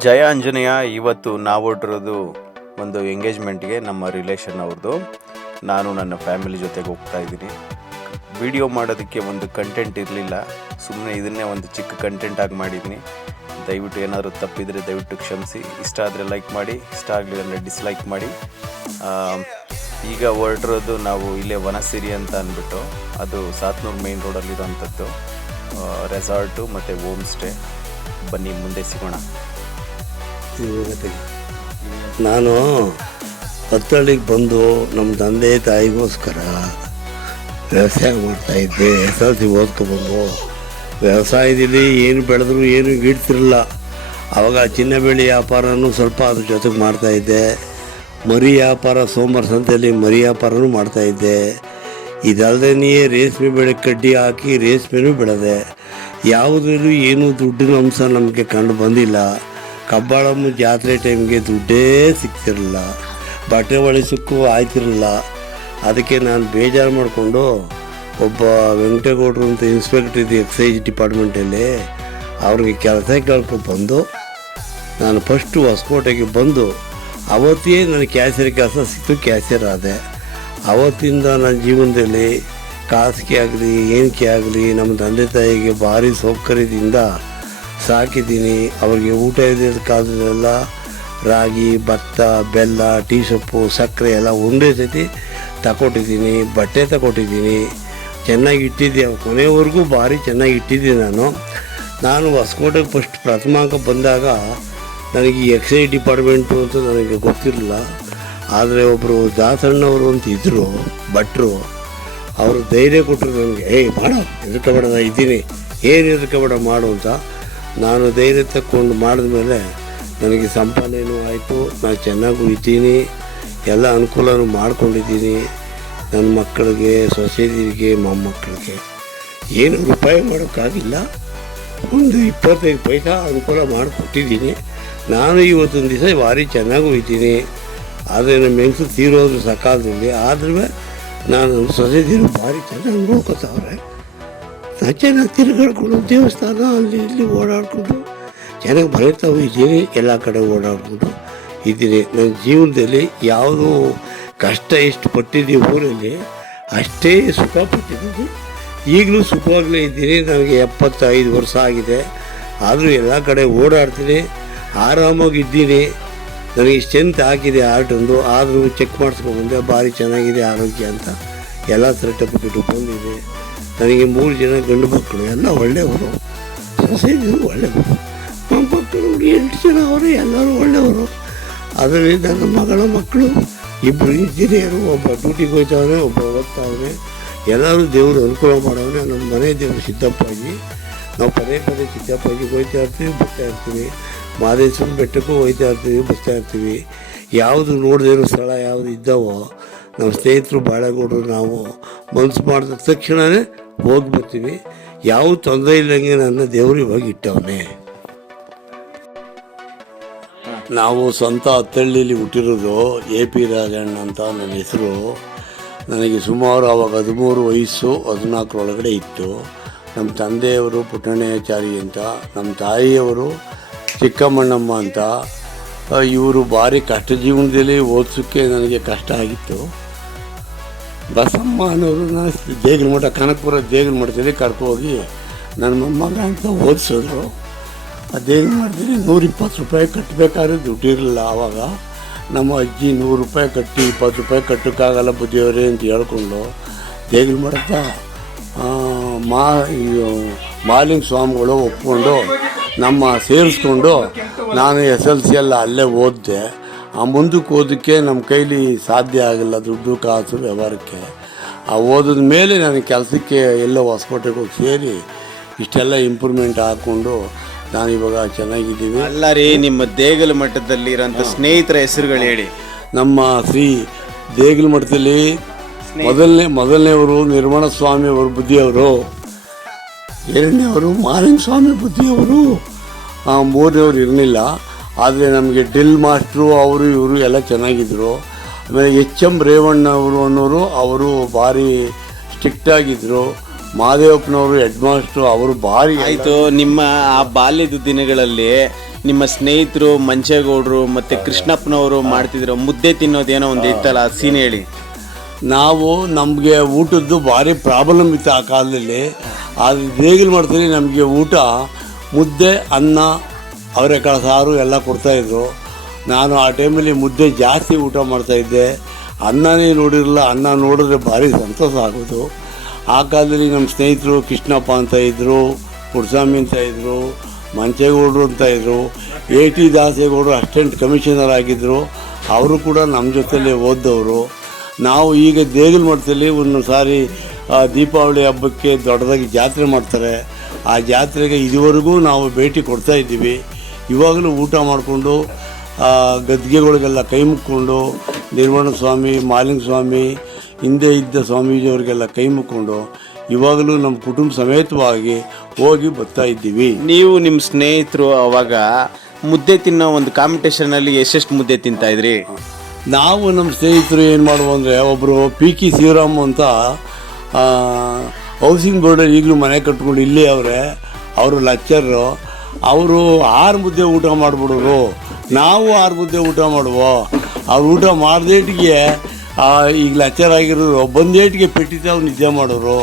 ಜಯ ಆಂಜನೇಯ. ಇವತ್ತು ನಾವು ಹೊರಟಿರೋದು ಒಂದು ಎಂಗೇಜ್ಮೆಂಟ್ಗೆ, ನಮ್ಮ ರಿಲೇಷನ್ ಅವ್ರದ್ದು. ನಾನು ನನ್ನ ಫ್ಯಾಮಿಲಿ ಜೊತೆಗೆ ಹೋಗ್ತಾ ಇದ್ದೀನಿ. ವಿಡಿಯೋ ಮಾಡೋದಕ್ಕೆ ಒಂದು ಕಂಟೆಂಟ್ ಇರಲಿಲ್ಲ, ಸುಮ್ಮನೆ ಇದನ್ನೇ ಒಂದು ಚಿಕ್ಕ ಕಂಟೆಂಟಾಗಿ ಮಾಡಿದ್ದೀನಿ. ದಯವಿಟ್ಟು ಏನಾದರೂ ತಪ್ಪಿದರೆ ದಯವಿಟ್ಟು ಕ್ಷಮಿಸಿ. ಇಷ್ಟ ಆದರೆ ಲೈಕ್ ಮಾಡಿ, ಇಷ್ಟ ಆಗಲಿಲ್ಲ ಅಂದರೆ ಡಿಸ್ಲೈಕ್ ಮಾಡಿ. ಈಗ ಹೊರಟಿರೋದು ನಾವು ಇಲ್ಲೇ ವನಸಿರಿ ಅಂತ ಅಂದ್ಬಿಟ್ಟು, ಅದು ಸಾತ್ನೂರು ಮೇನ್ ರೋಡಲ್ಲಿರೋವಂಥದ್ದು ರೆಸಾರ್ಟು ಮತ್ತು ಹೋಮ್ ಸ್ಟೇ. ಬನ್ನಿ ಮುಂದೆ ಸಿಗೋಣ. ನಾನು ಹತ್ತಳ್ಳಿಗೆ ಬಂದು ನಮ್ಮ ತಂದೆ ತಾಯಿಗೋಸ್ಕರ ವ್ಯವಸಾಯ ಮಾಡ್ತಾಯಿದ್ದೆ. SLC ಓದ್ಕೊಬಂದು ವ್ಯವಸಾಯದಲ್ಲಿ ಏನು ಬೆಳೆದ್ರು ಏನು ಗಿಡ್ತಿರಲಿಲ್ಲ. ಆವಾಗ ಚಿನ್ನ ಬೆಳೆ ವ್ಯಾಪಾರನೂ ಸ್ವಲ್ಪ ಅದ್ರ ಜೊತೆಗೆ ಮಾಡ್ತಾಯಿದ್ದೆ. ಮರಿ ವ್ಯಾಪಾರ, ಸೋಮವಾರ ಸಂತೆಯಲ್ಲಿ ಮರಿ ವ್ಯಾಪಾರನೂ ಮಾಡ್ತಾಯಿದ್ದೆ. ಇದಲ್ಲದೇ ರೇಷ್ಮೆ ಬೆಳೆ ಕಡ್ಡಿ ಹಾಕಿ ರೇಷ್ಮೆನೂ ಬೆಳೆದೆ. ಯಾವುದ್ರಲ್ಲೂ ಏನೂ ದುಡ್ಡಿನ ಅಂಶ ನಮಗೆ ಕಂಡು ಬಂದಿಲ್ಲ. ಕಬ್ಬಾಳಮ್ಮ ಜಾತ್ರೆ ಟೈಮ್ಗೆ ದುಡ್ಡೇ ಸಿಗ್ತಿರಲಿಲ್ಲ, ಬಟ್ಟೆ ಹೊಲಿಸೋಕ್ಕೂ ಆಯ್ತಿರಲಿಲ್ಲ. ಅದಕ್ಕೆ ನಾನು ಬೇಜಾರು ಮಾಡಿಕೊಂಡು ಒಬ್ಬ ವೆಂಕಟೇಗೌಡರು ಅಂತ ಇನ್ಸ್ಪೆಕ್ಟರ್ ಇದ್ದು ಎಕ್ಸೈಸ್ ಡಿಪಾರ್ಟ್ಮೆಂಟಲ್ಲಿ, ಅವ್ರಿಗೆ ಕೆಲಸ ಕೇಳ್ಕೊಂಡು ಬಂದು ನಾನು ಫಸ್ಟು ಹೊಸಕೋಟೆಗೆ ಬಂದು ಅವತ್ತೇ ನನಗೆ ಕ್ಯಾಶಿಯರ್ ಕೆಲಸ ಸಿಕ್ತು, ಕ್ಯಾಶಿಯರ್ ಆದೆ. ಅವತ್ತಿಂದ ನನ್ನ ಜೀವನದಲ್ಲಿ ಖಾಸಗಿ ಆಗಲಿ ಏನಕ್ಕೆ ಆಗಲಿ ನಮ್ಮ ತಂದೆ ತಾಯಿಗೆ ಭಾರಿ ಸೌಕರ್ಯದಿಂದ ಸಾಕಿದ್ದೀನಿ. ಅವ್ರಿಗೆ ಊಟ ಇದ್ದ ಕಾಲದಲ್ಲೆಲ್ಲ ರಾಗಿ, ಭತ್ತ, ಬೆಲ್ಲ, ಟೀ ಸೊಪ್ಪು, ಸಕ್ಕರೆ ಎಲ್ಲ ಒಂದೇ ಸತಿ ತಗೊಟ್ಟಿದ್ದೀನಿ. ಬಟ್ಟೆ ತಗೊಟ್ಟಿದ್ದೀನಿ, ಚೆನ್ನಾಗಿ ಇಟ್ಟಿದ್ದೆ. ಕೊನೆಯವರೆಗೂ ಭಾರಿ ಚೆನ್ನಾಗಿ ಇಟ್ಟಿದ್ದೆ. ನಾನು ಹೊಸಕೋಟೆಗೆ ಫಸ್ಟ್ ಪ್ರಥಮಾಂಕ ಬಂದಾಗ ನನಗೆ ಎಕ್ಸೈಸ್ ಡಿಪಾರ್ಟ್ಮೆಂಟು ಅಂತ ನನಗೆ ಗೊತ್ತಿರಲಿಲ್ಲ. ಆದರೆ ಒಬ್ಬರು ದಾಸಣ್ಣವರು ಅಂತ ಇದ್ದರು, ಭಟ್ರು. ಅವರು ಧೈರ್ಯ ಕೊಟ್ಟರು ನನಗೆ, ಮಾಡೋ ಹೆದರ್ಕೋಬೇಡ, ನಾನು ಇದ್ದೀನಿ, ಏನು ಹೆದರ್ಕೋಬೇಡ ಮಾಡು ಅಂತ. ನಾನು ಧೈರ್ಯ ತಕ್ಕೊಂಡು ಮಾಡಿದ್ಮೇಲೆ ನನಗೆ ಸಂಪಾದನೆಯೂ ಆಯಿತು, ನಾನು ಚೆನ್ನಾಗೂ ಇದ್ದೀನಿ, ಎಲ್ಲ ಅನುಕೂಲನೂ ಮಾಡ್ಕೊಂಡಿದ್ದೀನಿ. ನನ್ನ ಮಕ್ಕಳಿಗೆ, ಸೊಸೈಟಿಗೆ, ಮೊಮ್ಮಕ್ಕಳಿಗೆ ಏನು ರೂಪಾಯಿ ಮಾಡೋಕ್ಕಾಗಿಲ್ಲ, ಒಂದು 25 ಪೈಸಾ ಅನುಕೂಲ ಮಾಡಿಕೊಟ್ಟಿದ್ದೀನಿ. ನಾನು ಇವತ್ತೊಂದು ದಿವಸ ಭಾರಿ ಚೆನ್ನಾಗೂ ಇದ್ದೀನಿ. ಆದರೆ ನಮ್ಮ ಹೆಂಗಸು ತೀರೋದ್ರು ಸಕಾಲದಲ್ಲಿ. ಆದ್ರೂ ನಾನು ಸೊಸೈಟಿನೂ ಭಾರಿ ಚೆನ್ನಾಗಿ ನೋಡ್ಕೊತಾವ್ರೆ. ನಾನು ಚೆನ್ನಾಗಿ ತಿರುಗಾಡ್ಕೊಂಡು ದೇವಸ್ಥಾನ ಅಲ್ಲಿ ಇಲ್ಲಿ ಓಡಾಡಿಕೊಂಡು ಚೆನ್ನಾಗಿ ಬರೀತಾವು ಇದ್ದೀನಿ. ಎಲ್ಲ ಕಡೆ ಓಡಾಡಿಕೊಂಡು ಇದ್ದೀನಿ. ನನ್ನ ಜೀವನದಲ್ಲಿ ಯಾವುದೂ ಕಷ್ಟ ಎಷ್ಟು ಪಟ್ಟಿದ್ದೀವಿ ಊರಲ್ಲಿ, ಅಷ್ಟೇ ಸುಖ ಪಟ್ಟಿದ್ದೀನಿ. ಈಗಲೂ ಸುಖವಾಗಲೇ ಇದ್ದೀನಿ. ನನಗೆ 75 ವರ್ಷ ಆಗಿದೆ, ಆದರೂ ಎಲ್ಲ ಕಡೆ ಓಡಾಡ್ತೀನಿ, ಆರಾಮಾಗಿದ್ದೀನಿ. ನನಗೆ ಸ್ಟ್ರೆಂತ್ ಹಾಕಿದೆ ಹಾರ್ಟೊಂದು, ಆದರೂ ಚೆಕ್ ಮಾಡಿಸ್ಕೊಂಡ್ಬಂದೆ, ಭಾರಿ ಚೆನ್ನಾಗಿದೆ ಆರೋಗ್ಯ ಅಂತ ಎಲ್ಲ ಸರ್ಟಿಫಿಕೇಟು ಬಂದಿದೆ. ನನಗೆ 3 ಜನ ಗಂಡು ಮಕ್ಕಳು, ಎಲ್ಲ ಒಳ್ಳೆಯವರು, ಸೊಸೈಟಿಯವರು ಒಳ್ಳೆಯವರು. ಮೊಮ್ಮಕ್ಕಳು 8 ಜನ ಅವರು, ಎಲ್ಲರೂ ಒಳ್ಳೆಯವರು. ಅದರಲ್ಲಿ ನನ್ನ ಮಗಳ ಮಕ್ಕಳು 2 ಇಂಜಿನಿಯರು, ಒಬ್ಬ ಡ್ಯೂಟಿಗೆ ಹೋಗ್ತಾವನೆ, ಒಬ್ಬ ಓದ್ತಾವನೆ. ಎಲ್ಲರೂ ದೇವರು ಅನುಕೂಲ ಮಾಡವನೆ. ನನ್ನ ಮನೆ ದೇವರು ಸಿದ್ದಪ್ಪಾಜಿ. ನಾವು ಪದೇ ಪದೇ ಸಿದ್ದಪ್ಪಾಜಿಗೆ ಹೋಗ್ತಾ ಇರ್ತೀವಿ, ಬರ್ತಾ ಇರ್ತೀವಿ. ಮಹದೇಶ್ವರ ಬೆಟ್ಟಕ್ಕೂ ಹೋಗ್ತಾ ಇರ್ತೀವಿ, ಬರ್ತಾ ಇರ್ತೀವಿ. ಯಾವುದು ನೋಡದೇ ಇರೋ ಸ್ಥಳ ಯಾವುದು ಇದ್ದಾವೋ ನಮ್ಮ ಸ್ನೇಹಿತರು ಬಾಳೆಗೌಡರು ನಾವು ಮನಸ್ಸು ಮಾಡಿದ ತಕ್ಷಣವೇ ಹೋಗಿ ಬರ್ತೀವಿ. ಯಾವ ತೊಂದರೆ ಇಲ್ಲಂಗೆ ನನ್ನ ದೇವರು ಇವಾಗ ಇಟ್ಟವನೇ. ನಾವು ಸ್ವಂತ ಹತ್ತಳ್ಳಿಲಿ ಹುಟ್ಟಿರೋದು. AP ರಾಜಣ್ಣ ಅಂತ ನನ್ನ ಹೆಸರು. ನನಗೆ ಸುಮಾರು ಆವಾಗ 13 ವಯಸ್ಸು, 14 ಇತ್ತು. ನಮ್ಮ ತಂದೆಯವರು ಪುಟ್ಟಣ್ಣಾಚಾರಿ ಅಂತ, ನಮ್ಮ ತಾಯಿಯವರು ಚಿಕ್ಕಮ್ಮಣ್ಣಮ್ಮ ಅಂತ. ಇವರು ಭಾರಿ ಕಷ್ಟ ಜೀವನದಲ್ಲಿ ಓದಿಸೋಕ್ಕೆ ನನಗೆ ಕಷ್ಟ ಆಗಿತ್ತು. ಬಸಮ್ಮ ಅನ್ನೋರು ದೇಗಲಮಠ, ಕನಕಪುರ ದೇಗಲಮಠದಲ್ಲಿ ಕರ್ಕೋಗಿ ನನ್ನ ಮೊಮ್ಮಗ ಅಂತ ಓದಿಸಿದ್ರು. ಆ ದೇಗಲಮಠದಲ್ಲಿ 120 ರೂಪಾಯಿ ಕಟ್ಟಬೇಕಾದ್ರೆ ದುಡ್ಡು ಇರಲಿಲ್ಲ. ಆವಾಗ ನಮ್ಮ ಅಜ್ಜಿ 100 ರೂಪಾಯಿ ಕಟ್ಟಿ 20 ರೂಪಾಯಿ ಕಟ್ಟೋಕ್ಕಾಗಲ್ಲ ಬುದ್ಧಿಯವರೇ ಅಂತ ಹೇಳ್ಕೊಂಡು ದೇಗಲಮಠದ ಮಾಲಿಂಗ ಸ್ವಾಮಿಗಳು ಒಪ್ಕೊಂಡು ನಮ್ಮ ಸೇರಿಸ್ಕೊಂಡು ನಾನು SLC ಎಲ್ಲ ಅಲ್ಲೇ ಓದಿದೆ. ಮುಂದಕ್ಕೆ ಓದೋಕ್ಕೆ ನಮ್ಮ ಕೈಲಿ ಸಾಧ್ಯ ಆಗಿಲ್ಲ, ದುಡ್ಡು ಕಾಸು ವ್ಯವಹಾರಕ್ಕೆ. ಓದಿದ ಮೇಲೆ ನನಗೆ ಕೆಲಸಕ್ಕೆ ಎಲ್ಲೋ ಹೊಸಕೋಟೆಗೆ ಹೋಗಿ ಸೇರಿ ಇಷ್ಟೆಲ್ಲ ಇಂಪ್ರೂವ್ಮೆಂಟ್ ಹಾಕ್ಕೊಂಡು ನಾನು ಇವಾಗ ಚೆನ್ನಾಗಿದ್ದೀವಿ. ಅಲ್ಲ ರೀ, ನಿಮ್ಮ ದೇಗಲಮಠದಲ್ಲಿರೋಂಥ ಸ್ನೇಹಿತರ ಹೆಸರುಗಳು ಹೇಳಿ. ನಮ್ಮ ಶ್ರೀ ದೇಗಲಮಠದಲ್ಲಿ ಮೊದಲನೇವರು ನಿರ್ಮಲ ಸ್ವಾಮಿ ಅವರು ಬುದ್ಧಿಯವರು, 2ನೇವರು ಮಾಲಿಂಗ ಸ್ವಾಮಿ ಬುದ್ಧಿಯವರು, 3ನೇವರು ಇರಲಿಲ್ಲ. ಆದರೆ ನಮಗೆ ಡ್ರಿಲ್ ಮಾಸ್ಟ್ರು ಅವರು ಇವರು ಎಲ್ಲ ಚೆನ್ನಾಗಿದ್ದರು. ಆಮೇಲೆ HM ರೇವಣ್ಣ ಅನ್ನೋರು, ಅವರು ಭಾರಿ ಸ್ಟ್ರಿಕ್ಟಾಗಿದ್ದರು. ಮಾದೇವಪ್ಪನವರು ಹೆಡ್ ಮಾಸ್ಟ್ರು, ಅವರು ಭಾರಿ ಆಯಿತು. ನಿಮ್ಮ ಆ ಬಾಲ್ಯದ ದಿನಗಳಲ್ಲಿ ನಿಮ್ಮ ಸ್ನೇಹಿತರು ಮಂಚೇಗೌಡರು ಮತ್ತು ಕೃಷ್ಣಪ್ಪನವರು ಮಾಡ್ತಿದ್ರು ಮುದ್ದೆ ತಿನ್ನೋದೇನೋ ಒಂದು ಇತ್ತಲ್ಲ ಆ ಸೀನ್ ಹೇಳಿ. ನಾವು ನಮಗೆ ಊಟದ್ದು ಭಾರಿ ಪ್ರಾಬ್ಲಮ್ ಇತ್ತು ಆ ಕಾಲದಲ್ಲಿ. ಅದು ಬೇಗಲು ಮಾಡ್ತೀವಿ, ನಮಗೆ ಊಟ ಮುದ್ದೆ ಅನ್ನ ಅವರೆಕಾಳು ಸಾರು ಎಲ್ಲ ಕೊಡ್ತಾಯಿದ್ರು. ನಾನು ಆ ಟೈಮಲ್ಲಿ ಮುದ್ದೆ ಜಾಸ್ತಿ ಊಟ ಮಾಡ್ತಾಯಿದ್ದೆ. ಅನ್ನನೇ ನೋಡಿರಲಿಲ್ಲ, ಅನ್ನ ನೋಡಿದ್ರೆ ಭಾರಿ ಸಂತೋಷ ಆಗೋದು. ಆ ಕಾಲದಲ್ಲಿ ನಮ್ಮ ಸ್ನೇಹಿತರು ಕೃಷ್ಣಪ್ಪ ಅಂತ ಇದ್ದರು, ಪುಡ್ಸ್ವಾಮಿ ಅಂತ ಇದ್ದರು, ಮಂಚೇಗೌಡರು ಅಂತ ಇದ್ದರು, AT ದಾಸೇಗೌಡರು ಅಸಿಸ್ಟೆಂಟ್ ಕಮಿಷನರ್ ಆಗಿದ್ದರು. ಅವರು ಕೂಡ ನಮ್ಮ ಜೊತೆಲೇ ಓದ್ದವರು. ನಾವು ಈಗ ದೇಗಲ್ ಮಠದಲ್ಲಿ ಒಂದೊಂದು ಸಾರಿ ದೀಪಾವಳಿ ಹಬ್ಬಕ್ಕೆ ದೊಡ್ಡದಾಗಿ ಜಾತ್ರೆ ಮಾಡ್ತಾರೆ. ಆ ಜಾತ್ರೆಗೆ ಇದುವರೆಗೂ ನಾವು ಭೇಟಿ ಕೊಡ್ತಾ ಇದ್ದೀವಿ. ಇವಾಗಲೂ ಊಟ ಮಾಡಿಕೊಂಡು ಗದ್ಗೆಗಳಿಗೆಲ್ಲ ಕೈ ಮುಕ್ಕೊಂಡು ನಿರ್ವಾಣ ಸ್ವಾಮಿ, ಮಾಲಿಂಗ ಸ್ವಾಮಿ, ಹಿಂದೆ ಇದ್ದ ಸ್ವಾಮೀಜಿಯವರಿಗೆಲ್ಲ ಕೈ ಮುಕ್ಕೊಂಡು ಇವಾಗಲೂ ನಮ್ಮ ಕುಟುಂಬ ಸಮೇತವಾಗಿ ಹೋಗಿ ಬರ್ತಾ ಇದ್ದೀವಿ. ನೀವು ನಿಮ್ಮ ಸ್ನೇಹಿತರು ಅವಾಗ ಮುದ್ದೆ ತಿನ್ನೋ ಒಂದು ಕಾಂಪಿಟೇಷನಲ್ಲಿ ಎಷ್ಟೆಷ್ಟು ಮುದ್ದೆ ತಿಂತಾಯಿದ್ರಿ? ನಾವು ನಮ್ಮ ಸ್ನೇಹಿತರು ಏನು ಮಾಡುವ ಅಂದರೆ, ಒಬ್ಬರು PK ಶಿವರಾಮ್ ಅಂತ ಹೌಸಿಂಗ್ ಬೋರ್ಡಲ್ಲಿ ಈಗಲೂ ಮನೆ ಕಟ್ಕೊಂಡು ಇಲ್ಲೇ ಅವರೇ, ಅವರು ಲೆಕ್ಚರು. ಅವರು 6 ಮುದ್ದೆ ಊಟ ಮಾಡಿಬಿಡೋರು, ನಾವು 6 ಮುದ್ದೆ ಊಟ ಮಾಡುವ. ಅವ್ರು ಊಟ ಮಾಡ್ದೇಟಿಗೆ ಈಗ ಲೆಕ್ಚರ್ ಆಗಿರೋರು ಬಂದೇಟಿಗೆ ಪೆಟ್ಟಿತಾವು ನಿದ್ದೆ ಮಾಡೋರು.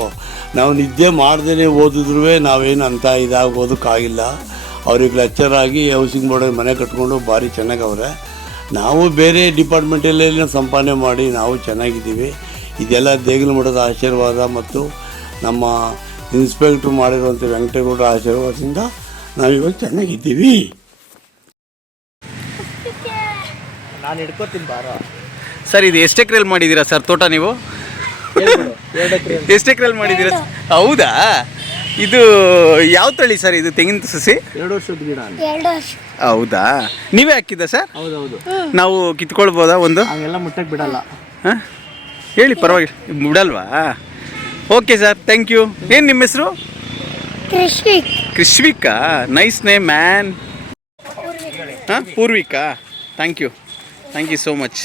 ನಾವು ನಿದ್ದೆ ಮಾಡ್ದೇ ಓದಿದ್ರೂ ನಾವೇನು ಅಂತ ಓದೋಕ್ಕಾಗಿಲ್ಲ. ಅವ್ರಿಗೆ ಲೆಕ್ಚರ್ ಆಗಿ ಹೌಸಿಂಗ್ ಬೋರ್ಡಲ್ಲಿ ಮನೆ ಕಟ್ಕೊಂಡು ಭಾರಿ ಚೆನ್ನಾಗವ್ರೆ. ನಾವು ಬೇರೆ ಡಿಪಾರ್ಟ್ಮೆಂಟಲ್ಲೆಲ್ಲ ಸಂಪಾದನೆ ಮಾಡಿ ನಾವು ಚೆನ್ನಾಗಿದ್ದೀವಿ. ಇದೆಲ್ಲ ದೇಗಲ ಮಠದ ಆಶೀರ್ವಾದ ಮತ್ತು ನಮ್ಮ ಇನ್ಸ್ಪೆಕ್ಟ್ರು ಮಾಡಿರುವಂಥ ವೆಂಕಟೇಗೌಡರ ಆಶೀರ್ವಾದದಿಂದ ನಾವಿವಾಗ ಚೆನ್ನಾಗಿದ್ದೀವಿ. ನಾನು ಹಿಡ್ಕೋತೀನಿ ಬಾರೋ. ಸರ್, ಇದು ಎಷ್ಟು ಎಕರೆಯಲ್ಲಿ ಮಾಡಿದ್ದೀರಾ ಸರ್ ತೋಟ ನೀವು? 2 ಎಕರೆ. ಎಷ್ಟು ಎಕರೆಯಲ್ಲಿ ಮಾಡಿದ್ದೀರಾ? ಹೌದಾ? ಇದು ಯಾವ ತಳಿ ಸರ್ ಇದು ತೆಂಗಿನ ಸಸಿ? 2 ವರ್ಷದ ಗಿಡ. ಹೌದಾ? ನೀವೇ ಹಾಕಿದ್ದ ಸರ್? ಹೌದೌದು. ನಾವು ಕಿತ್ಕೊಳ್ಬೋದಾ ಒಂದು? ಹಂಗೆಲ್ಲ ಮುಟ್ಟಕ್ಕೆ ಬಿಡಲ್ಲ. ಹಾಂ, ಹೇಳಿ, ಪರವಾಗಿಲ್ಲ, ಬಿಡಲ್ವಾ? Okay sir, thank you. ಏನು ನಿಮ್ಮ ಹೆಸರು? ಕೃಷ್ವಿಕಾ. Nice name man. ಹಾಂ, Purvika. Thank you so much.